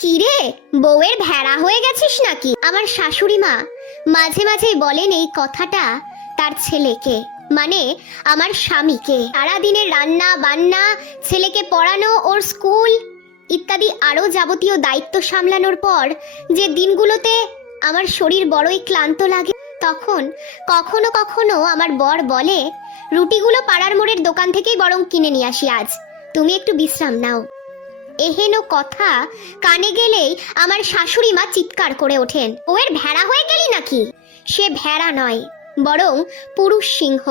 কিরে, বউয়ের ভেড়া হয়ে গেছিস নাকি? আমার শাশুড়ি মা মাঝে মাঝেই বলেন এই কথাটা তার ছেলেকে মানে আমার স্বামীকে। সারাদিনের রান্না, বান্না, ছেলেকে পড়ানো, ওর স্কুল ইত্যাদি আরও যাবতীয় দায়িত্ব সামলানোর পর যে দিনগুলোতে আমার শরীর বড়ই ক্লান্ত লাগে, তখন কখনো কখনো আমার বর বলে, রুটিগুলো পাড়ার মোড়ের দোকান থেকেই বরং কিনে নিয়ে আসি আজ। তুমি একটু বিশ্রাম নাও। এহেন কথা কানে গেলেই আমার শাশুড়ি মা চিৎকার করে ওঠেন। ওয়ের ভেড়া হয়ে গেলি নাকি? সে ভেড়া নয়, বরং পুরুষ সিংহ।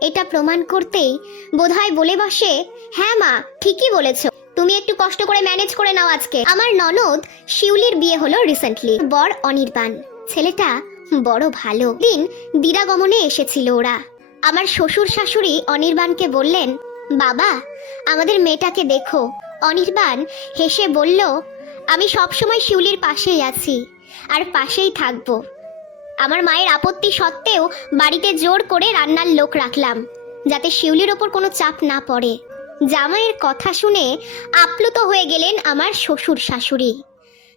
এটা প্রমাণ করতেই বোধহয় বলে বসে হ্যাঁ মা, ঠিকই বলেছ। তুমি একটু কষ্ট করে ম্যানেজ করে নাও আজকে। আমার ননদ শিউলির বিয়ে হলো রিসেন্টলি বর অনির্বাণ। ছেলেটা বড় ভালো। দিন দিরাগমনে এসেছিল ওরা। আমার শ্বশুর শাশুড়ি অনির্বাণকে বললেন, বাবা, আমাদের মেয়েটাকে দেখো। অনির্বাণ হেসে বলল, আমি সবসময় শিউলির পাশেই আছি আর পাশেই থাকব। আমার মায়ের আপত্তি সত্ত্বেও বাড়িতে জোর করে রান্নার লোক রাখলাম, যাতে শিউলির ওপর কোনো চাপ না পড়ে। জামাইয়ের কথা শুনে আপ্লুত হয়ে গেলেন আমার শ্বশুর শাশুড়ি।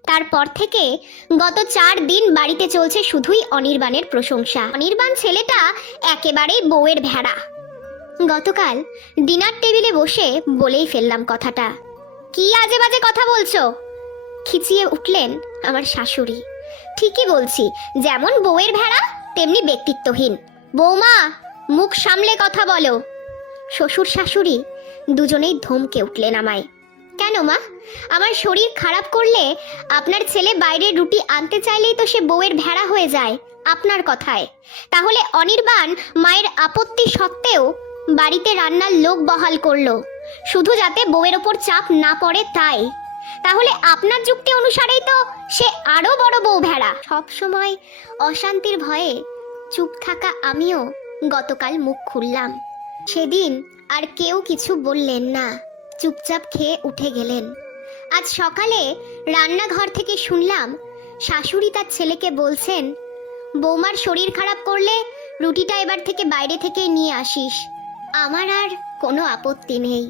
তারপর থেকে গত চার দিন বাড়িতে চলছে শুধুই অনির্বাণের প্রশংসা। অনির্বাণ ছেলেটা একেবারেই বউয়ের ভেড়া। গতকাল ডিনার টেবিলে বসে বলেই ফেললাম কথাটা। কি আজে বাজে কথা বলছো? খিচিয়ে উঠলেন আমার শাশুড়ি। ঠিকই বলছি, যেমন বউয়ের ভেড়া, তেমনি ব্যক্তিত্বহীন। বৌমা, মুখ সামলে কথা বলো। শ্বশুর শাশুড়ি দুজনেই ধমকে উঠলেন আমায়। কেন মা? আমার শরীর খারাপ করলে আপনার ছেলে বাইরের রুটি আনতে চাইলেই তো সে বউয়ের ভেড়া হয়ে যায়, আপনার কথায়। তাহলে অনির্বাণ মায়ের আপত্তি সত্ত্বেও বাড়িতে রান্নার লোক বহাল করল। শুধু যাতে বউয়ের ওপর চাপ না পড়ে তাই। তাহলে আপনার যুক্তি অনুসারেই তো সে আরও বড় বউ ভেড়া। সব সময় অশান্তির ভয়ে চুপ থাকা আমিও গতকাল মুখ খুললাম। সেদিন আর কেউ কিছু বললেন না। চুপচাপ খেয়ে উঠে গেলেন। আজ সকালে রান্নাঘর থেকে শুনলাম শাশুড়ি তার ছেলেকে বলছেন, বৌমার শরীর খারাপ করলে রুটিটা এবার থেকে বাইরে থেকে নিয়ে আসিস। আমার আর কোনো আপত্তি নেই।